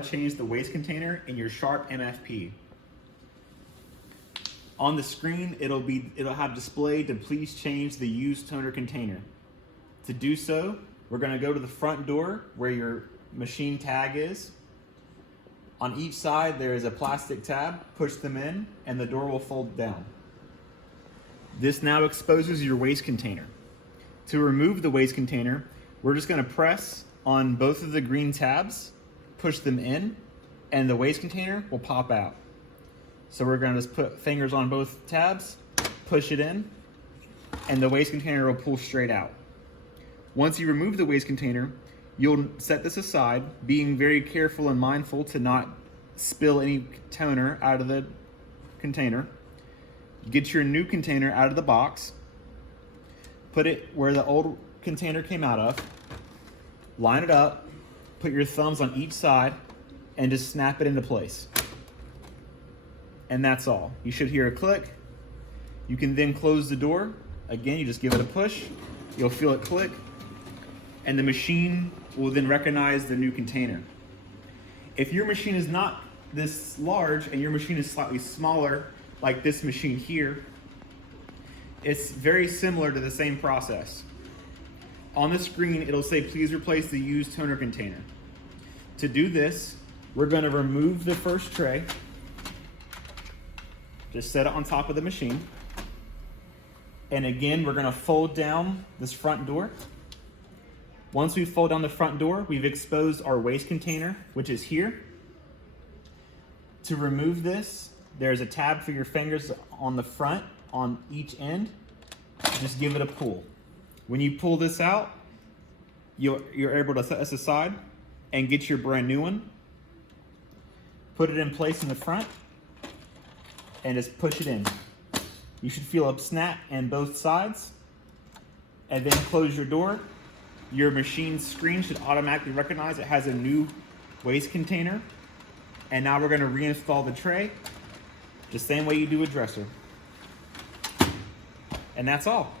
to change the waste container in your Sharp MFP. On the screen, it'll have displayed to please change the used toner container. To do so, we're going to go to the front door where your machine tag is. On each side, there is a plastic tab. Push them in, and the door will fold down. This now exposes your waste container. To remove the waste container, we're just going to press on both of the green tabs, push them in, and the waste container will pop out. So we're going to just put fingers on both tabs, push it in, and the waste container will pull straight out. Once you remove the waste container, you'll set this aside, being very careful and mindful to not spill any toner out of the container. Get your new container out of the box, put it where the old container came out of, line it up, put your thumbs on each side, and just snap it into place. And that's all. You should hear a click. You can then close the door. Again, you just give it a push, you'll feel it click, and the machine will then recognize the new container. If your machine is not this large and your machine is slightly smaller, like this machine here, it's very similar to the same process. On the screen, it'll say, please replace the used toner container. To do this, we're going to remove the first tray. Just set it on top of the machine. And again, we're going to fold down this front door. Once we fold down the front door, we've exposed our waste container, which is here. To remove this, there's a tab for your fingers on the front, on each end. Just give it a pull. When you pull this out, you're able to set this aside and get your brand new one. Put it in place in the front and just push it in. You should feel a snap in both sides, and then close your door. Your machine's screen should automatically recognize it has a new waste container. And now we're going to reinstall the tray the same way you do a dresser. And that's all.